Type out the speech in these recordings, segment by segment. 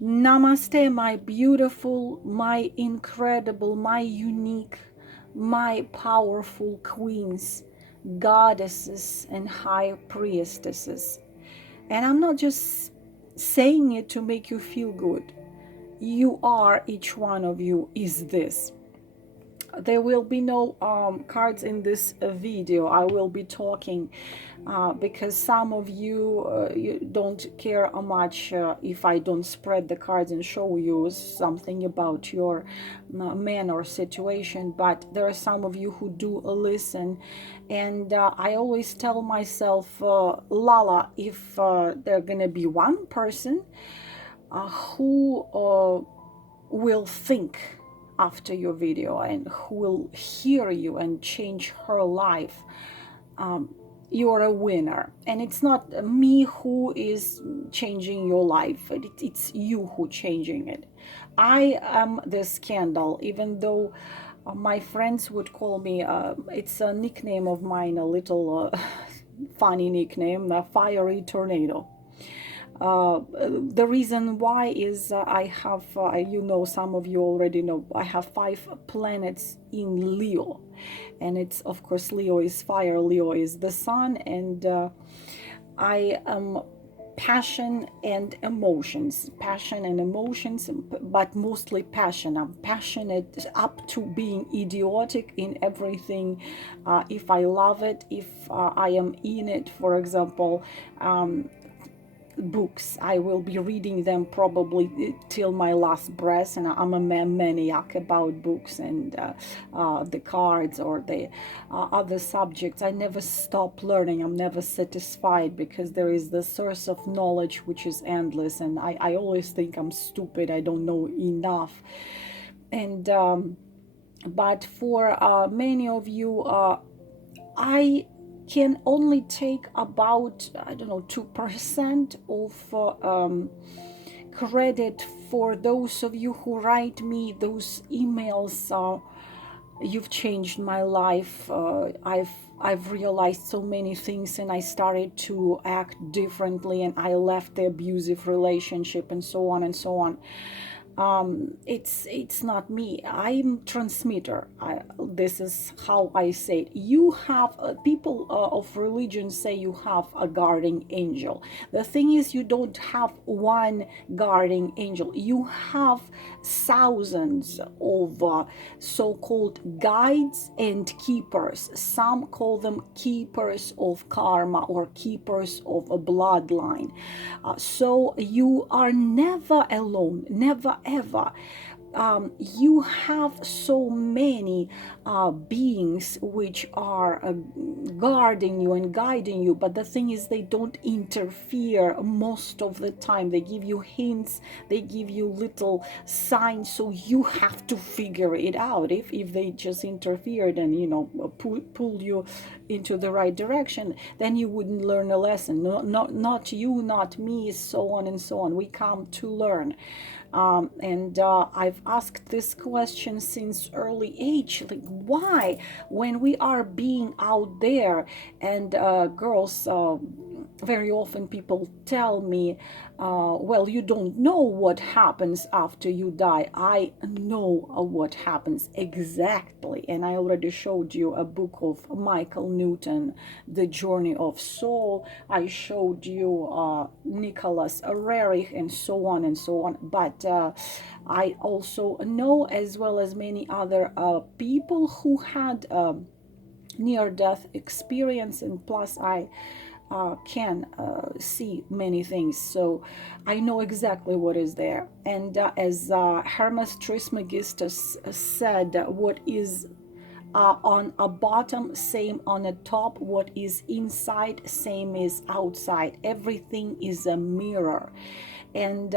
Namaste, my beautiful, my incredible, my unique, my powerful queens, goddesses, and high priestesses. And I'm not just saying it to make you feel good. You are, each one of you is this. There will be no cards in this video. I will be talking because some of you, you don't care much if I don't spread the cards and show you something about your man or situation, but there are some of you who do listen. And I always tell myself, Lala, if there gonna be one person who will think after your video and who will hear you and change her life, you're a winner. And it's not me who is changing your life, it's you who changing it. I am the scandal, even though my friends would call me, it's a nickname of mine, a little funny nickname, a fiery tornado. The reason why is I have, you know, some of you already know, I have 5 planets in Leo. And it's, of course, Leo is fire, Leo is the sun, and I am passion and emotions, but mostly passion. I'm passionate up to being idiotic in everything. If I love it, if I am in it, for example, books, I will be reading them probably till my last breath, and I'm a maniac about books and the cards or the other subjects. I never stop learning. I'm never satisfied because there is the source of knowledge which is endless, and I always think I'm stupid, I don't know enough. And but for many of you, I can only take about, I don't know, 2% of credit for those of you who write me those emails. You've changed my life. I've realized so many things, and I started to act differently, and I left the abusive relationship, and so on and so on. It's not me. I'm transmitter. This is how I say it. You have people of religion say you have a guarding angel. The thing is, you don't have one guarding angel. You have thousands of so-called guides and keepers. Some call them keepers of karma or keepers of a bloodline. So you are never alone, never ever. You have so many beings which are guarding you and guiding you, but the thing is, they don't interfere most of the time. They give you hints, they give you little signs, so you have to figure it out. If they just interfered and, you know, pulled you into the right direction, then you wouldn't learn a lesson. Not you, not me, so on and so on. We come to learn. And I've asked this question since early age, like, why, when we are being out there, and girls, very often people tell me, well, you don't know what happens after you die. I know what happens exactly, and I already showed you a book of Michael Newton, The Journey of Soul. I showed you Nicholas Rerich, and so on and so on. But I also know, as well as many other people who had near-death experience, and plus I can see many things, so I know exactly what is there. And as Hermes Trismegistus said, what is on a bottom, same on a top. What is inside, same is outside. Everything is a mirror. And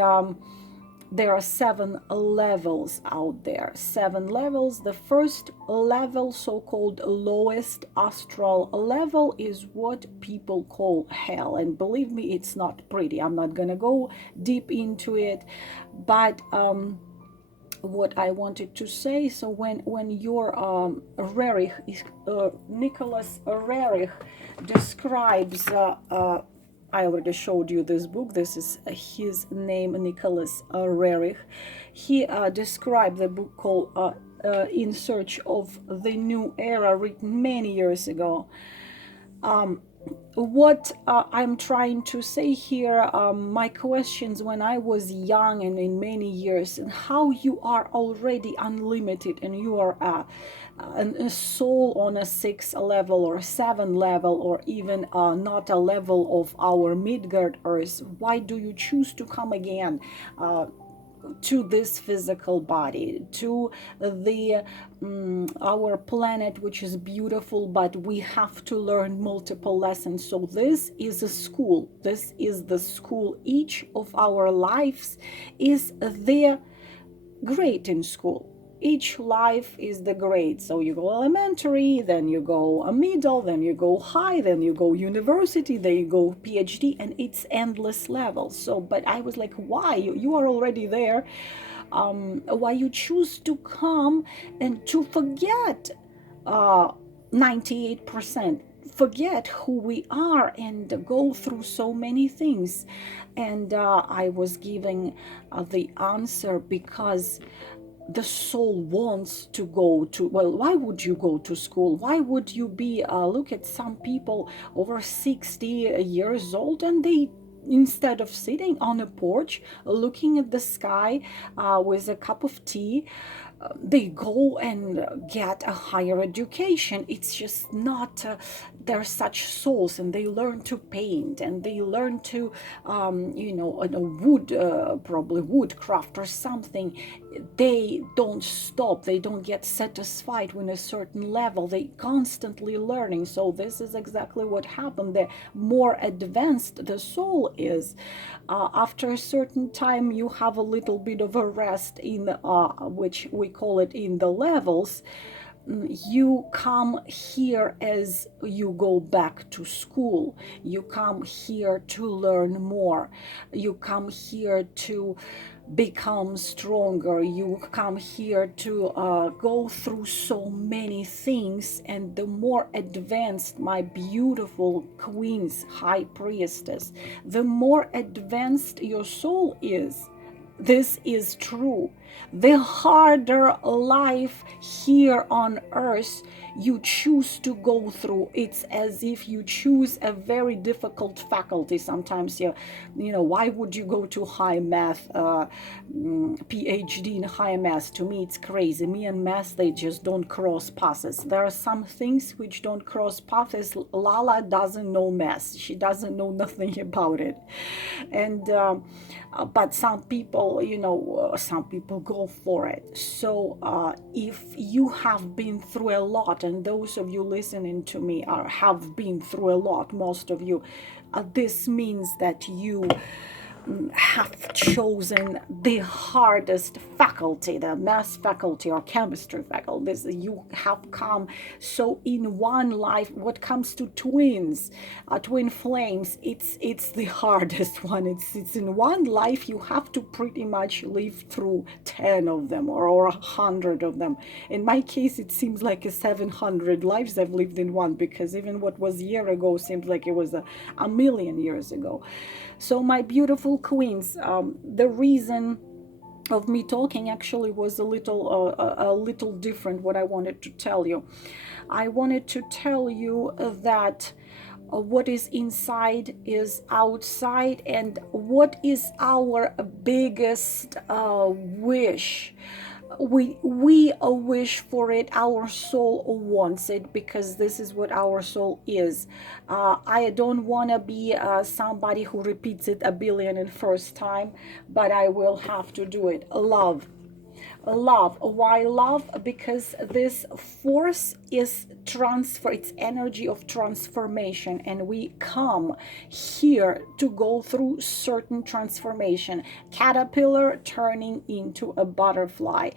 there are 7 levels out there. 7 levels. The first level, so-called lowest astral level, is what people call hell. And believe me, it's not pretty. I'm not gonna go deep into it, but what I wanted to say, so when your Rerich, Nicholas Rerich describes I already showed you this book. This is his name, Nicholas Rerich. He described the book called In Search of the New Era, written many years ago. What I'm trying to say here, my questions when I was young and in many years, and how you are already unlimited and you are a soul on a 6 level or 7 level, or even not a level of our Midgard Earth. Why do you choose to come again? To this physical body, to the our planet, which is beautiful, but we have to learn multiple lessons. So this is a school. This is the school. Each of our lives is the grade in school. Each life is the grade. So you go elementary, then you go a middle, then you go high, then you go university, then you go PhD, and it's endless levels. So, but I was like, why? You are already there. Why you choose to come and to forget 98%, forget who we are, and go through so many things. And I was giving the answer because the soul wants to go to, well, why would you go to school? Why would you be look at some people over 60 years old, and they, instead of sitting on a porch looking at the sky with a cup of tea, they go and get a higher education. It's just not, they're such souls, and they learn to paint, and they learn to, a wood, probably woodcraft or something. They don't stop. They don't get satisfied with a certain level. They constantly learning. So this is exactly what happened. The more advanced the soul is, after a certain time, you have a little bit of a rest in which we call it in the levels. You come here as you go back to school. You come here to learn more. You come here to become stronger. You come here to go through so many things. And the more advanced, my beautiful queens, high priestess, the more advanced your soul is. This is true. The harder life here on earth you choose to go through, it's as if you choose a very difficult faculty. Sometimes why would you go to high math, PhD in high math? To me, it's crazy. Me and math, they just don't cross paths. There are some things which don't cross paths. Lala doesn't know math. She doesn't know nothing about it. And but some people, some people go for it. So if you have been through a lot, and those of you listening to me have been through a lot, most of you, this means that you have chosen the hardest faculty, the math faculty or chemistry faculty. This, you have come. So in one life, what comes to twins, twin flames, it's the hardest one. It's in one life you have to pretty much live through 10 of them, or 100 of them. In my case, it seems like 700 lives I've lived in one, because even what was a year ago seems like it was a million years ago. So my beautiful queens, the reason of me talking actually was a little different. What I wanted to tell you, I wanted to tell you that what is inside is outside, and what is our biggest wish. We wish for it. Our soul wants it, because this is what our soul is. I don't want to be somebody who repeats it a billion and first time, but I will have to do it. Love. Why love? Because this force is transfer, it's energy of transformation, and we come here to go through certain transformation. Caterpillar turning into a butterfly.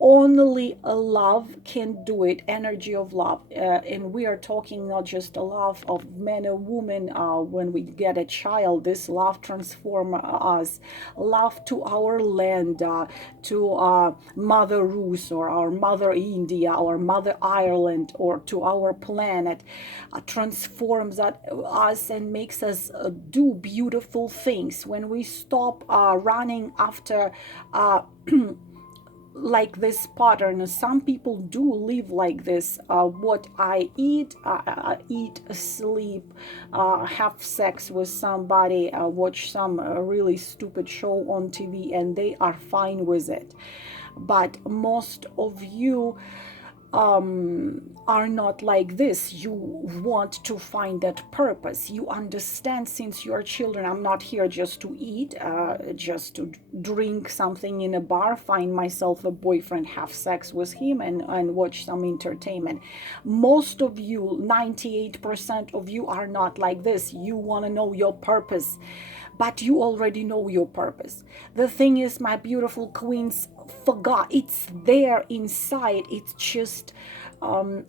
Only a love can do it. Energy of love, and we are talking not just a love of man or woman. When we get a child, this love transform us. Love to our land, to Mother Ruth or our Mother India or Mother Ireland or to our planet, transforms us and makes us do beautiful things. When we stop running after like this pattern, some people do live like this. What I eat, eat, sleep, have sex with somebody, watch some really stupid show on TV, and they are fine with it. But most of you are not like this. You want to find that purpose. You understand, since you are children, I'm not here just to eat, just to drink something in a bar, find myself a boyfriend, have sex with him, and watch some entertainment. Most of you, 98% of you, are not like this. You want to know your purpose, but you already know your purpose. The thing is, my beautiful queens, forgot. It's there inside. It's just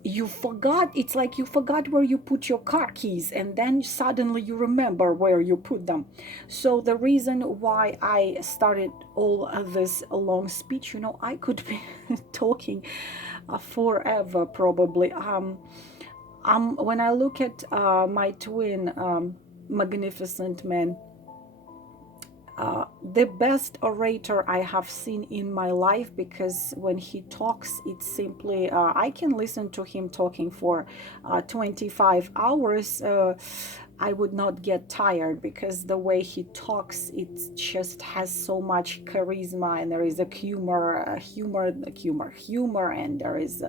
you forgot. It's like you forgot where you put your car keys, and then suddenly you remember where you put them. So the reason why I started all of this long speech, you know, I could be talking forever probably. When I look at my twin, magnificent man, the best orator I have seen in my life, because when he talks, it's simply, I can listen to him talking for 25 hours. I would not get tired, because the way he talks, it just has so much charisma, and there is a humor, and there is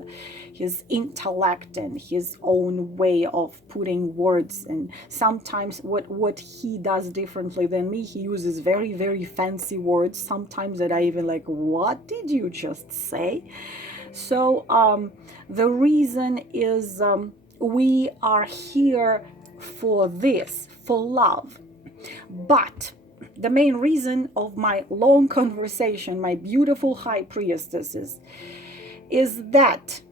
his intellect and his own way of putting words. And sometimes what he does differently than me, he uses very, very fancy words sometimes that I even like, what did you just say? So the reason is, we are here for this, for love. But the main reason of my long conversation, my beautiful high priestesses, is that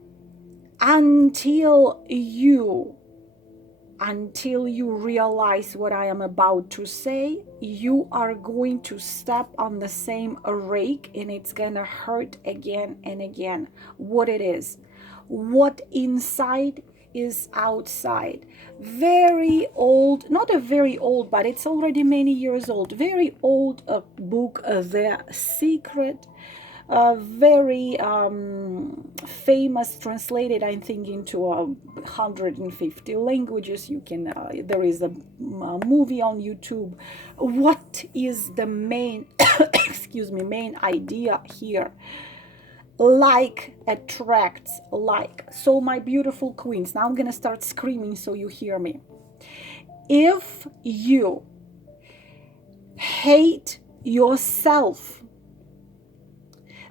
until you realize what I am about to say, you are going to step on the same rake, and it's gonna hurt again and again. What it is, what inside is outside. Very old, not a very old, but it's already many years old, very old book, The Secret, very famous, translated I think into 150 languages. You can there is a movie on YouTube. What is the main excuse me, main idea here? Like attracts like. So my beautiful queens, now I'm gonna start screaming so you hear me. If you hate yourself,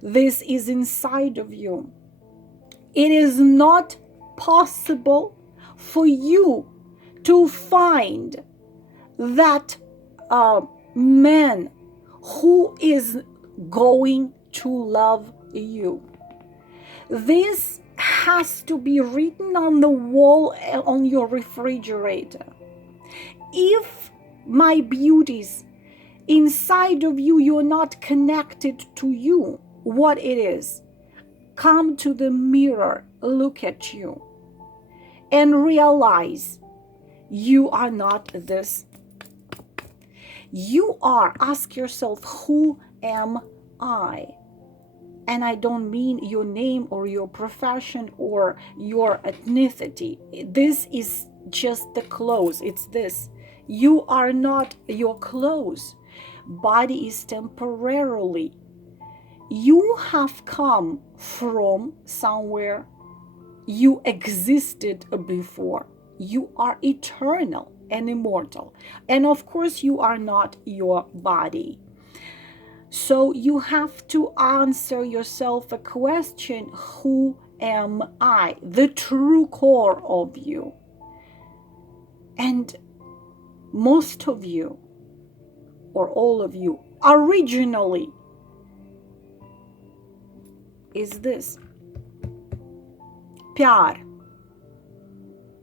this is inside of you, it is not possible for you to find that man who is going to love you. This has to be written on the wall, on your refrigerator. If, my beauties, inside of you, you're not connected to you, what it is, come to the mirror, look at you, and realize you are not this. You are, ask yourself, who am I? And I don't mean your name or your profession or your ethnicity. This is just the clothes. It's this. You are not your clothes. Body is temporarily. You have come from somewhere. You existed before. You are eternal and immortal. And of course, you are not your body. So you have to answer yourself a question: who am I? The true core of you. And most of you, or all of you, originally is this: Pyar,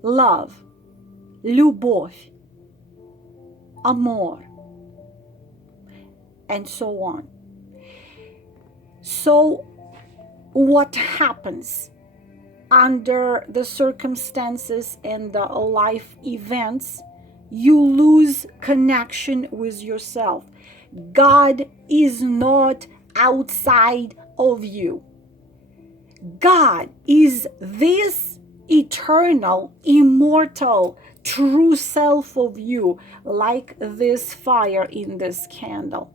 love, любовь, amor, and so on. So what happens under the circumstances and the life events, you lose connection with yourself. God is not outside of you. God is this eternal, immortal, true self of you, like this fire in this candle.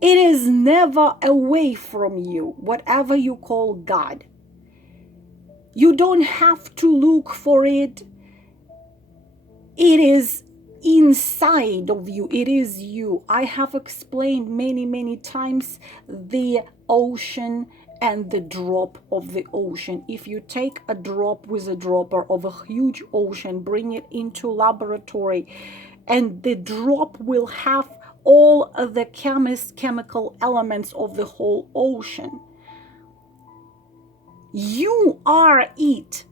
It is never away from you, whatever you call God. You don't have to look for it. It is inside of you. It is you. I have explained many, many times the ocean and the drop of the ocean. If you take a drop with a dropper of a huge ocean, bring it into laboratory, and the drop will have all of the chemical elements of the whole ocean. You are it.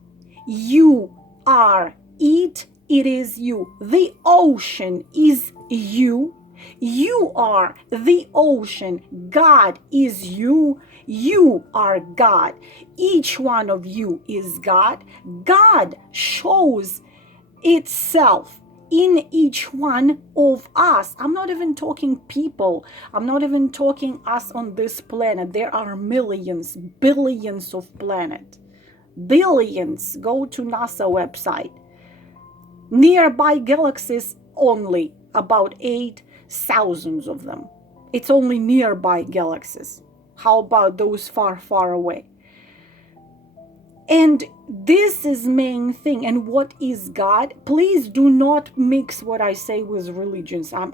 You are it. It is you. The ocean is you. You are the ocean. God is you. You are God. Each one of you is God. God shows itself in each one of us. I'm not even talking people. I'm not even talking us on this planet. There are millions, billions of planets. Billions. Go to NASA website. Nearby galaxies only, about 8,000 of them. It's only nearby galaxies. How about those far, far away? And this is main thing. And what is God? Please do not mix what I say with religions. When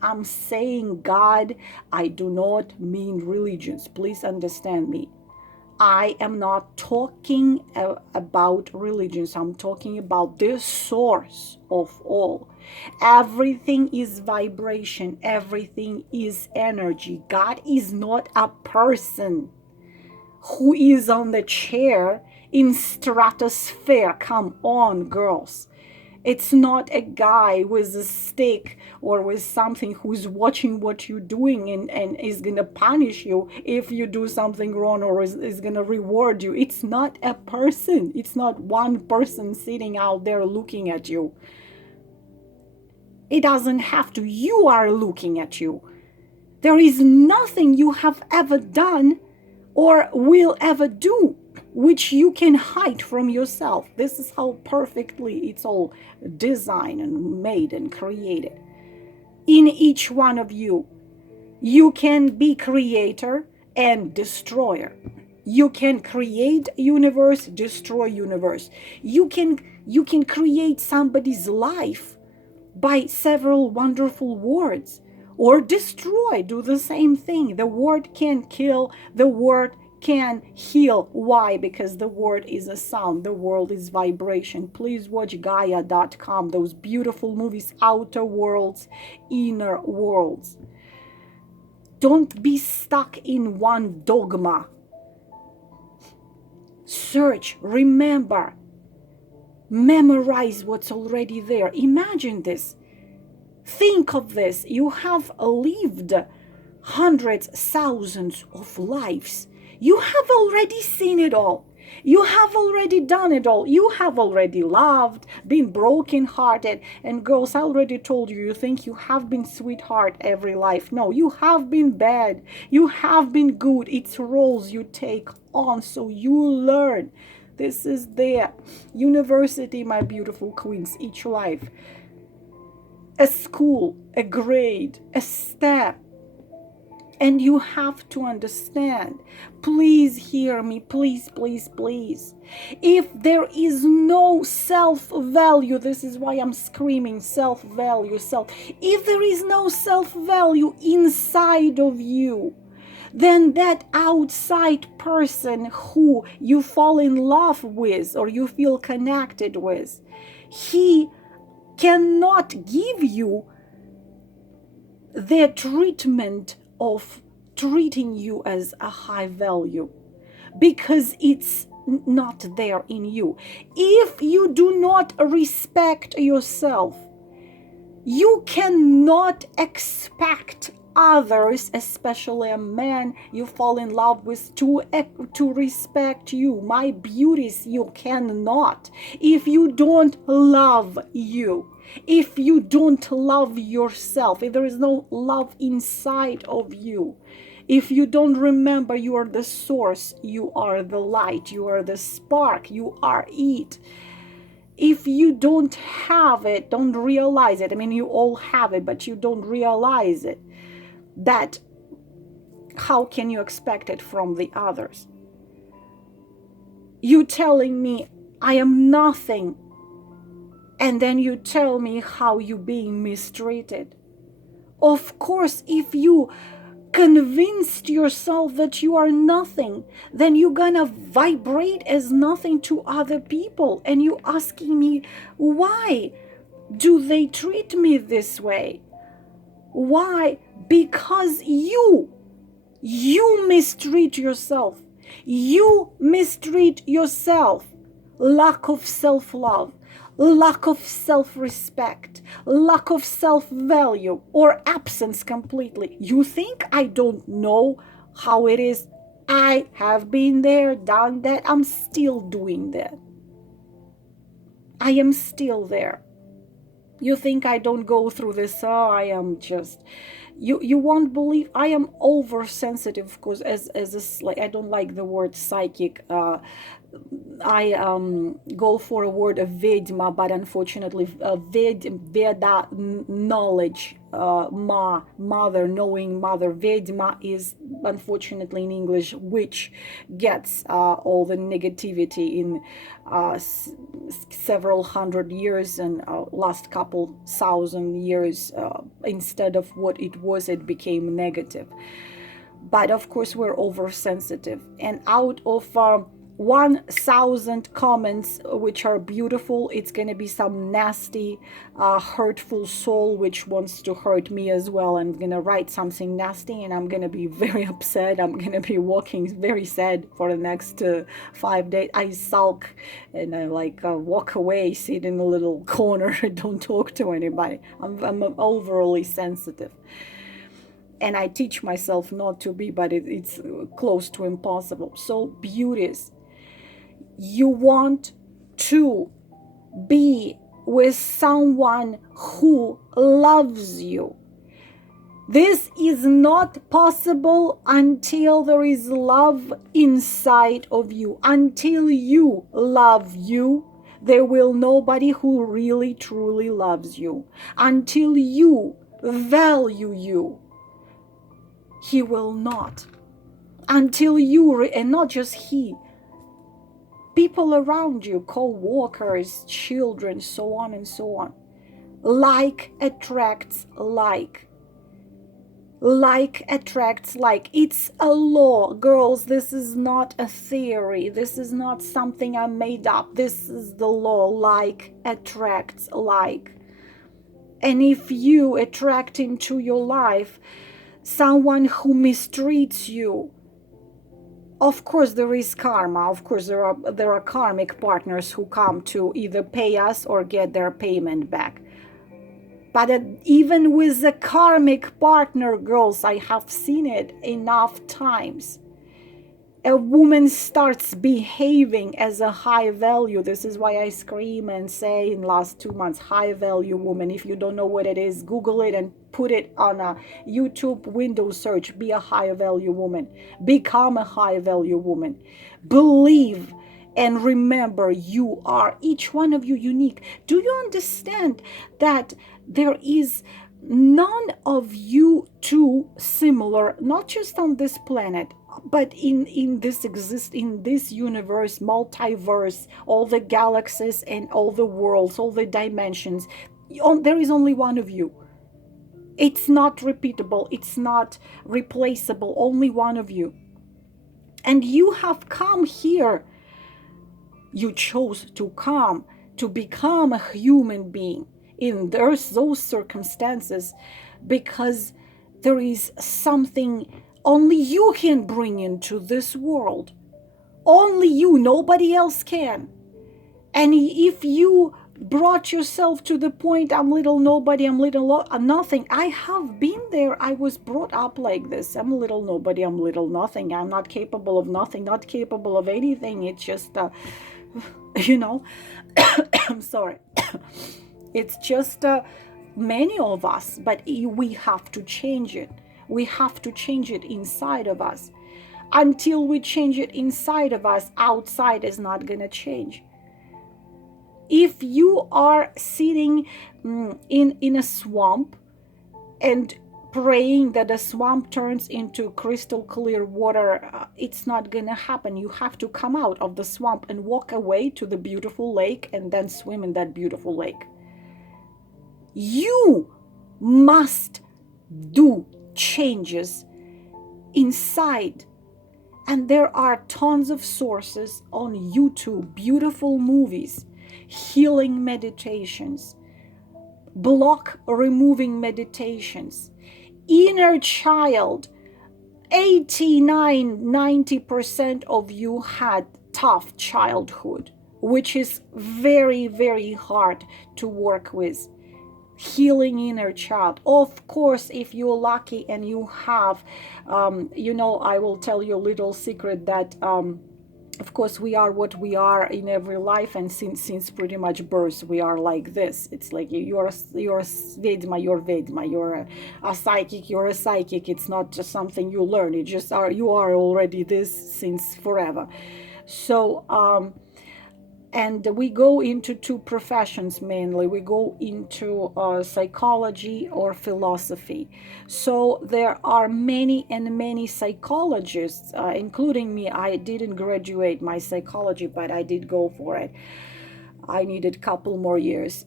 I'm saying God, I do not mean religions. Please understand me. I am not talking about religions. I'm talking about the source of all. Everything is vibration. Everything is energy. God is not a person who is on the chair in stratosphere. Come on, girls. It's not a guy with a stick or with something who's watching what you're doing and is going to punish you if you do something wrong, or is going to reward you. It's not a person. It's not one person sitting out there looking at you. It doesn't have to. You are looking at you. There is nothing you have ever done or will ever do which you can hide from yourself. This is how perfectly it's all designed and made and created. In each one of you, you can be creator and destroyer. You can create universe, destroy universe. You can create somebody's life by several wonderful words, or destroy, do the same thing. The word can kill, the word can heal. Why? Because the word is a sound. The world is vibration. Please watch Gaia.com, those beautiful movies, Outer Worlds, Inner Worlds. Don't be stuck in one dogma. Search, remember, memorize what's already there. Imagine this. Think of this. You have lived hundreds, thousands of lives. You have already seen it all. You have already done it all. You have already loved, been broken-hearted. And girls, I already told you, you think you have been sweetheart every life. No, you have been bad. You have been good. It's roles you take on, so you learn. This is the university, my beautiful queens, each life. A school, a grade, a step. And you have to understand, please hear me, please, please, please. If there is no self-value, this is why I'm screaming self-value, if there is no self-value inside of you, then that outside person who you fall in love with or you feel connected with, he cannot give you the treatment of treating you as a high value, because it's not there in you. If you do not respect yourself, you cannot expect others, especially a man you fall in love with, to respect you. My beauties, you cannot. If you don't love you, if you don't love yourself, if there is no love inside of you, if you don't remember you are the source, you are the light, you are the spark, you are it. If you don't have it, don't realize it. I mean, you all have it, but you don't realize it. That, how can you expect it from the others? You telling me I am nothing, and then you tell me how you being mistreated. Of course, if you convinced yourself that you are nothing, then you're gonna vibrate as nothing to other people. And you asking me, why do they treat me this way? Why? Because you mistreat yourself. You mistreat yourself. Lack of self-love, lack of self-respect, lack of self-value, or absence completely. You think I don't know how it is? I have been there, done that. I'm still doing that. I am still there. You think I don't go through this? Oh, I am just... You won't believe I am oversensitive, because as a, I don't like the word psychic. I go for a word of Vedma, but unfortunately Veda knowledge, mother, knowing mother. Vedma is unfortunately in English witch, gets all the negativity in several hundred years and last couple thousand years. Instead of what it was, it became negative. But of course we're oversensitive, and out of 1,000 comments which are beautiful, it's going to be some nasty hurtful soul which wants to hurt me as well. I'm going to write something nasty, and I'm going to be very upset. I'm going to be walking very sad for the next 5 days. I sulk and I walk away, sit in a little corner, don't talk to anybody. I'm overly sensitive. And I teach myself not to be, but it's close to impossible. So beauties, you want to be with someone who loves you. This is not possible until there is love inside of you. Until you love you, there will nobody who really truly loves you. Until you value you, he will not. Until you, and not just he, people around you, co-workers, children, so on and so on. Like attracts like. Like attracts like. It's a law, girls. This is not a theory. This is not something I made up. This is the law. Like attracts like. And if you attract into your life someone who mistreats you, of course there is karma. Of course there are karmic partners who come to either pay us or get their payment back. But even with a karmic partner, girls, I have seen it enough times. A woman starts behaving as a high value. This is why I scream and say in last 2 months, high value woman. If you don't know what it is, Google it and put it on a YouTube window search. Be a high value woman. Become a high value woman. Believe and remember, you are, each one of you, unique. Do you understand that there is none of you two similar, not just on this planet, but in this universe, multiverse, all the galaxies and all the worlds, all the dimensions. There is only one of you. It's not repeatable. It's not replaceable. Only one of you. And you have come here. You chose to come to become a human being in those circumstances, because there is something only you can bring into this world. Only you, nobody else can. And if you brought yourself to the point, I'm little nobody, I'm little nothing. I have been there. I was brought up like this. I'm little nobody, I'm little nothing. I'm not capable of nothing, not capable of anything. It's just, you know, I'm sorry. It's just many of us, but we have to change it. We have to change it inside of us. Until we change it inside of us, outside is not going to change. If you are sitting in a swamp and praying that the swamp turns into crystal clear water, it's not gonna happen. You have to come out of the swamp and walk away to the beautiful lake and then swim in that beautiful lake. You must do changes inside. And there are tons of sources on YouTube, beautiful movies, healing meditations, block removing meditations, inner child. 89-90% of you had tough childhood, which is very, very hard to work with. Healing inner child. Of course, if you're lucky and you have, I will tell you a little secret that of course we are what we are in every life, and since pretty much birth we are like this. It's like you're a vedma, you're a psychic, you're a psychic. It's not just something you learn, you are already this since forever. So and we go into two professions mainly. We go into psychology or philosophy. So there are many and many psychologists, including me. I didn't graduate my psychology, but I did go for it. I needed a couple more years.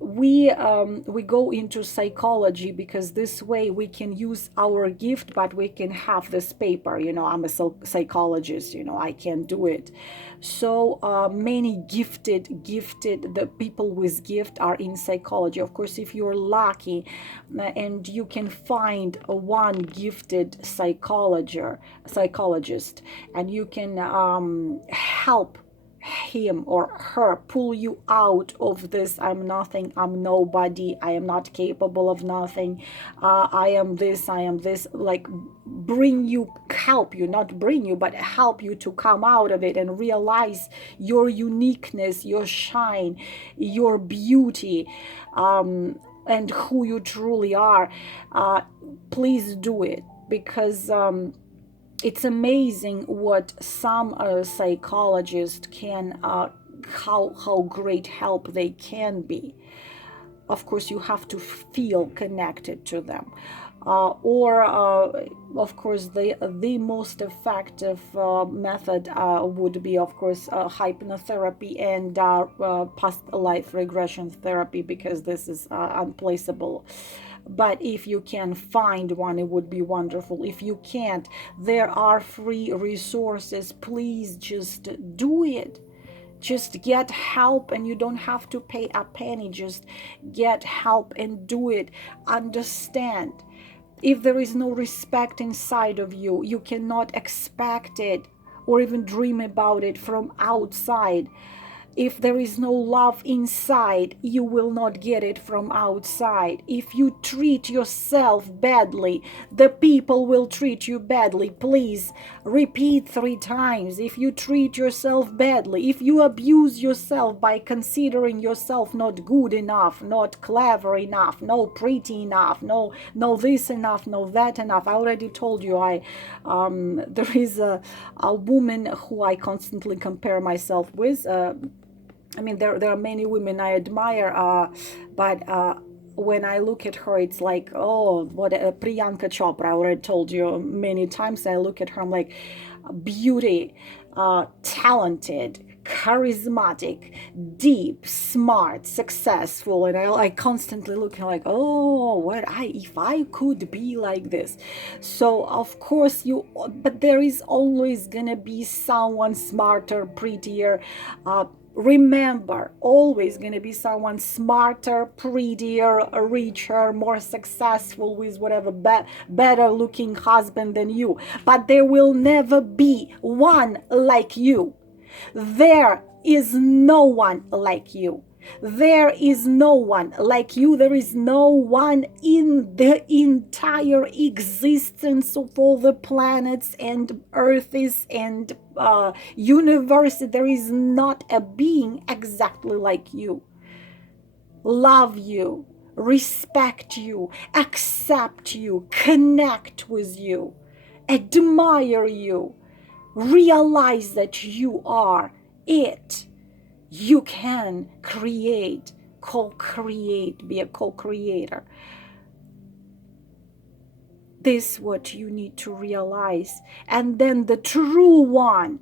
We go into psychology because this way we can use our gift, but we can have this paper. I'm a psychologist. I can do it. So many gifted, the people with gift are in psychology. Of course, if you're lucky and you can find one gifted psychologist, and you can help him or her pull you out of this I'm nothing, I'm nobody, I am not capable of nothing, I am this, like help you but help you to come out of it and realize your uniqueness, your shine, your beauty, and who you truly are. Please do it, because it's amazing what some psychologists can, how great help they can be. Of course, you have to feel connected to them. Of course, the most effective method would be, of course, hypnotherapy and past life regression therapy, because this is unplaceable. But if you can find one, it would be wonderful. If you can't, there are free resources. Please just do it. Just get help, and you don't have to pay a penny. Just get help and do it. Understand, if there is no respect inside of you, you cannot expect it or even dream about it from outside. If there is no love inside, you will not get it from outside. If you treat yourself badly, the people will treat you badly. Please repeat 3 times. If you treat yourself badly, if you abuse yourself by considering yourself not good enough, not clever enough, no pretty enough, no this enough, no that enough. I already told you, there is a woman who I constantly compare myself with. There are many women I admire, but when I look at her, it's like, oh, what Priyanka Chopra. I already told you many times. I look at her, I'm like, beauty, talented, charismatic, deep, smart, successful, and I constantly look like, oh, if I could be like this. So of course but there is always gonna be someone smarter, prettier. Remember, always gonna be someone smarter, prettier, richer, more successful, with whatever better looking husband than you. But there will never be one like you. There is no one like you. There is no one like you. There is no one in the entire existence of all the planets and earths and universe. There is not a being exactly like you. Love you, respect you, accept you, connect with you, admire you, realize that you are it. You can create, co-create, be a co-creator. This is what you need to realize. And then the true one,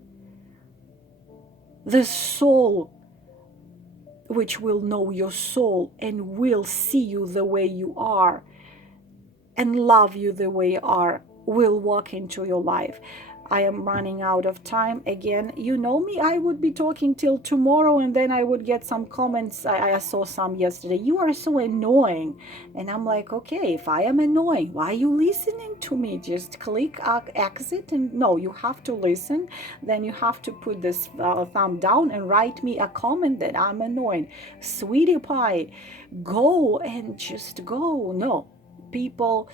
the soul, which will know your soul and will see you the way you are and love you the way you are, will walk into your life. I am running out of time again. You know me, I would be talking till tomorrow, and then I would get some comments. I saw some yesterday. You are so annoying. And I'm like, okay, if I am annoying, why are you listening to me? Just click exit. And no, you have to listen. Then you have to put this thumb down and write me a comment that I'm annoying. Sweetie pie, go and just go. No, people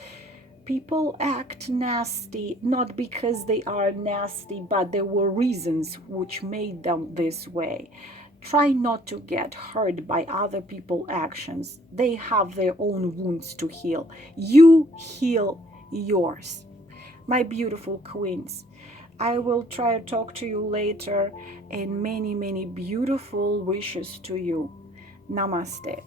act nasty not because they are nasty, but there were reasons which made them this way. Try not to get hurt by other people's actions. They have their own wounds to heal. You heal yours. My beautiful queens, I will try to talk to you later, and many beautiful wishes to you. Namaste.